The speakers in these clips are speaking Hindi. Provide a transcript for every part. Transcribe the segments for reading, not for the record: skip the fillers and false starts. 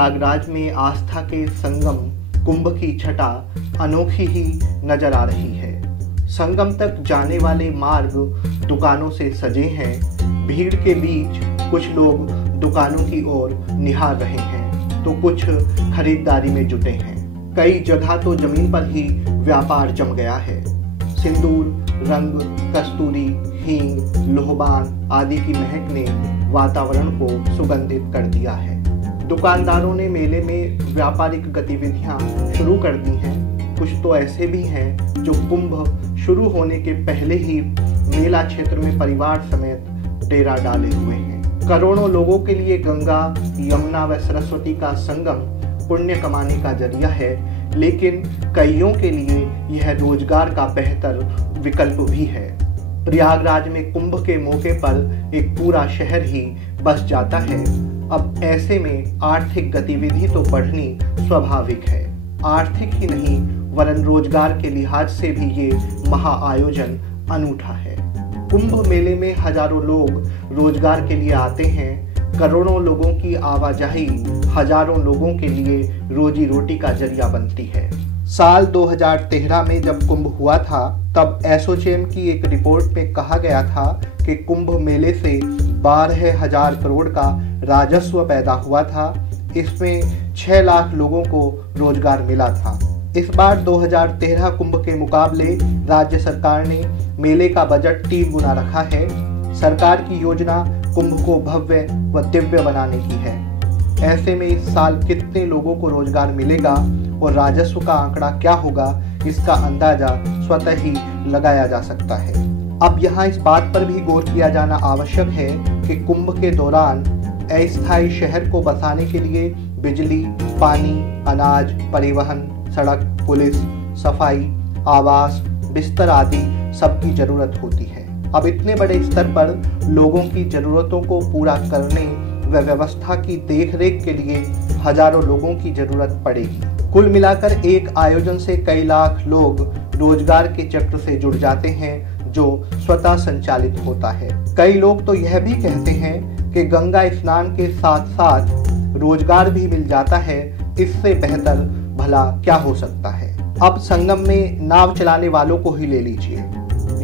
प्रयागराज में आस्था के संगम कुंभ की छटा अनोखी ही नजर आ रही है। संगम तक जाने वाले मार्ग दुकानों से सजे हैं। भीड़ के बीच कुछ लोग दुकानों की ओर निहार रहे हैं तो कुछ खरीदारी में जुटे हैं। कई जगह तो जमीन पर ही व्यापार जम गया है। सिंदूर, रंग, कस्तूरी, हींग, लोहबान आदि की महक ने वातावरण को सुगंधित कर दिया है। दुकानदारों ने मेले में व्यापारिक गतिविधियां शुरू कर दी हैं। कुछ तो ऐसे भी हैं जो कुंभ शुरू होने के पहले ही मेला क्षेत्र में परिवार समेत डेरा डाले हुए हैं। करोड़ों लोगों के लिए गंगा, यमुना व सरस्वती का संगम पुण्य कमाने का जरिया है, लेकिन कईयों के लिए यह रोजगार का बेहतर विकल्प भी है। प्रयागराज में कुंभ के मौके पर एक पूरा शहर ही बस जाता है। अब ऐसे में आर्थिक गतिविधि तो बढ़नी स्वाभाविक है। आर्थिक ही नहीं वरन रोजगार के लिहाज से भी ये महाआयोजन अनूठा है। कुंभ मेले में हजारों लोग रोजगार के लिए आते हैं। करोड़ों लोगों की आवाजाही हजारों लोगों के लिए रोजी रोटी का जरिया बनती है। साल 2013 में जब कुंभ हुआ था तब एसोचैम की एक रिपोर्ट में कहा गया था कि कुंभ मेले से 12,000 करोड़ का राजस्व पैदा हुआ था। इसमें 6 लाख लोगों को रोजगार मिला था। इस बार 2013 कुंभ के मुकाबले राज्य सरकार ने मेले का बजट 3 गुना रखा है। सरकार की योजना कुंभ को भव्य व दिव्य बनाने की है। ऐसे में इस साल कितने लोगों को रोजगार मिलेगा और राजस्व का आंकड़ा क्या होगा, इसका अंदाजा स्वतः ही लगाया जा सकता है। अब यहाँ इस बात पर भी गौर किया जाना आवश्यक है कि कुंभ के दौरान अस्थायी शहर को बसाने के लिए बिजली, पानी, अनाज, परिवहन, सड़क, पुलिस, सफाई, आवास, बिस्तर आदि सबकी जरूरत होती है। अब इतने बड़े स्तर पर लोगों की जरूरतों को पूरा करने व व्यवस्था की देखरेख के लिए हजारों लोगों की जरूरत पड़ेगी। कुल मिलाकर एक आयोजन से कई लाख लोग रोजगार के चक्र से जुड़ जाते हैं जो स्वतः संचालित होता है। कई लोग तो यह भी कहते हैं कि गंगा स्नान के साथ साथ रोजगार भी मिल जाता है। इससे बेहतर भला क्या हो सकता है। अब संगम में नाव चलाने वालों को ही ले लीजिए।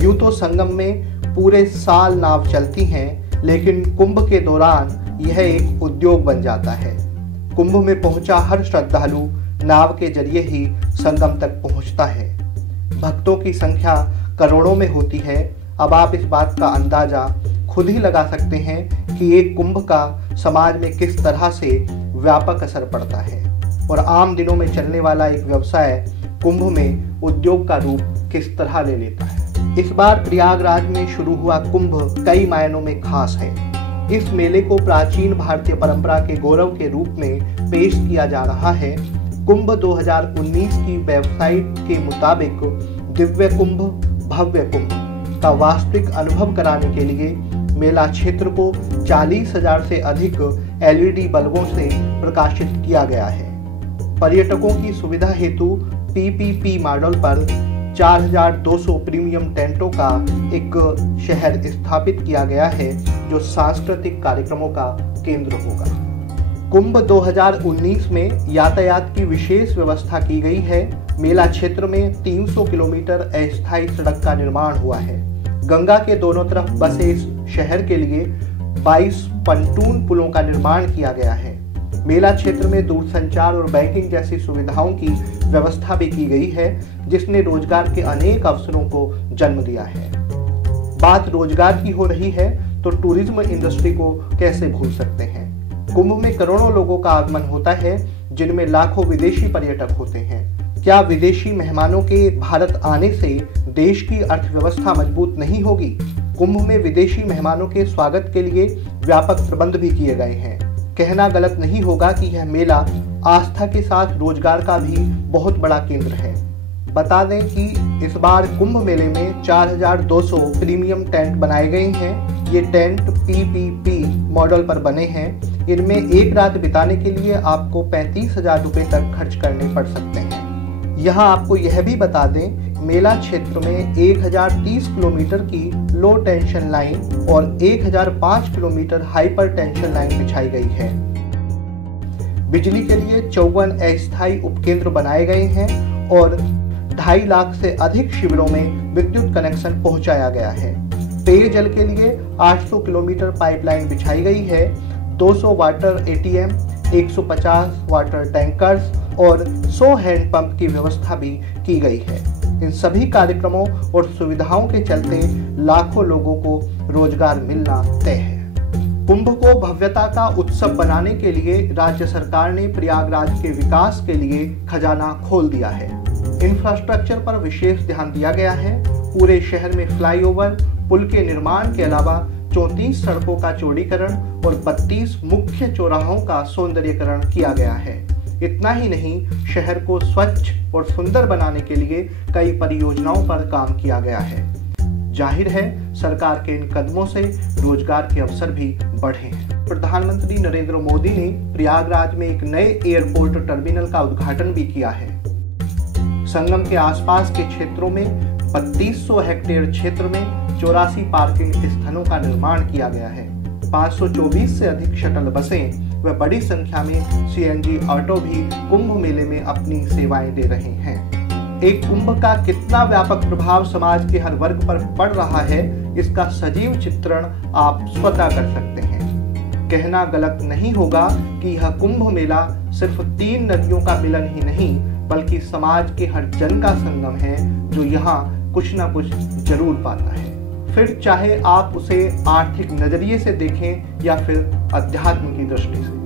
यूं तो संगम में पूरे साल नाव चलती हैं, लेकिन कुंभ के दौरान यह एक उद्योग बन जाता है। कुंभ में पहुंचा हर श्रद्धालु नाव के जरिए ही संगम तक पहुंचता है। भक्तों की संख्या करोड़ों में होती है। अब आप इस बात का अंदाजा खुद ही लगा सकते हैं कि एक कुंभ का समाज में किस तरह से व्यापक असर पड़ता है और आम दिनों में चलने वाला एक व्यवसाय कुंभ में उद्योग का रूप किस तरह ले लेता है। इस बार प्रयागराज में शुरू हुआ कुंभ कई मायनों में खास है। इस मेले को प्राचीन भारतीय परंपरा के गौरव के रूप में पेश किया जा रहा है। कुंभ 2019 की वेबसाइट के मुताबिक दिव्य कुंभ, भव्य कुंभ का वास्तविक अनुभव कराने के लिए मेला क्षेत्र को 40,000 से अधिक LED बल्बों से प्रकाशित किया गया है। पर्यटकों की सुविधा हेतु PPP मॉडल पर 4,200 प्रीमियम टेंटों का एक शहर स्थापित किया गया है जो सांस्कृतिक कार्यक्रमों का केंद्र होगा। कुंभ 2019 में यातायात की विशेष व्यवस्था की गई है। मेला क्षेत्र में 300 किलोमीटर अस्थायी सड़क का निर्माण हुआ है। गंगा के दोनों तरफ बसे इस शहर के लिए 22 पंटून पुलों का निर्माण किया गया है। मेला क्षेत्र में दूरसंचार और बैंकिंग जैसी सुविधाओं की व्यवस्था भी की गई है, जिसने रोजगार के अनेक अवसरों को जन्म दिया है। बात रोजगार की हो रही है तो टूरिज्म इंडस्ट्री को कैसे भूल सकते हैं। कुंभ में करोड़ों लोगों का आगमन होता है, जिनमें लाखों विदेशी पर्यटक होते हैं। क्या विदेशी मेहमानों के भारत आने से देश की अर्थव्यवस्था मजबूत नहीं होगी। कुंभ में विदेशी मेहमानों के स्वागत के लिए व्यापक प्रबंध भी किए गए हैं। कहना गलत नहीं होगा कि यह मेला आस्था के साथ रोजगार का भी बहुत बड़ा केंद्र है। बता दें कि इस बार कुंभ मेले में 4,200 प्रीमियम टेंट बनाए गए हैं। ये टेंट PPP मॉडल पर बने हैं। इनमें एक रात बिताने के लिए आपको 35,000 रुपये तक खर्च करने पड़ सकते हैं। यहाँ आपको यह भी बता दें, मेला क्षेत्र में 1030 किलोमीटर की लो टेंशन लाइन और 1005 किलोमीटर हाइपर टेंशन लाइन बिछाई गई है। बिजली के लिए 54 अस्थायी उपकेंद्र बनाए गए हैं और 2.5 लाख से अधिक शिविरों में विद्युत कनेक्शन पहुंचाया गया है। पेयजल के लिए 800 किलोमीटर पाइपलाइन बिछाई गई है। 200 वाटर एटीएम, 150 वाटर टैंकर्स और 100 हैंडपंप की व्यवस्था भी की गई है। इन सभी कार्यक्रमों और सुविधाओं के चलते लाखों लोगों को रोजगार मिलना तय है। कुंभ को भव्यता का उत्सव बनाने के लिए राज्य सरकार ने प्रयागराज के विकास के लिए खजाना खोल दिया है। इंफ्रास्ट्रक्चर पर विशेष ध्यान दिया गया है। पूरे शहर में फ्लाईओवर, पुल के निर्माण के अलावा 34 सड़कों का चौड़ीकरण और 32 मुख्य चौराहों का सौंदर्यीकरण किया गया है। इतना ही नहीं, शहर को स्वच्छ और सुंदर बनाने के लिए कई परियोजनाओं पर काम किया गया है। जाहिर है, सरकार के इन कदमों से रोजगार के अवसर भी बढ़े हैं। प्रधानमंत्री नरेंद्र मोदी ने प्रयागराज में एक नए एयरपोर्ट टर्मिनल का उद्घाटन भी किया है। संगम के आसपास के क्षेत्रों में 3200 हेक्टेयर क्षेत्र में 84 पार्किंग स्थलों का निर्माण किया गया है। 524 से अधिक शटल बसें व बड़ी संख्या में सीएनजी ऑटो भी कुंभ मेले में अपनी सेवाएं दे रहे हैं। एक कुंभ का कितना व्यापक प्रभाव समाज के हर वर्ग पर पड़ रहा है, इसका सजीव चित्रण आप स्वतः कर सकते हैं। कहना गलत नहीं होगा कि यह कुंभ मेला सिर्फ 3 नदियों का मिलन ही नहीं, बल्कि समाज के हर जन का संगम है, जो यहाँ कुछ ना कुछ जरूर पाता है। फिर चाहे आप उसे आर्थिक नजरिए से देखें या फिर अध्यात्म की दृष्टि से।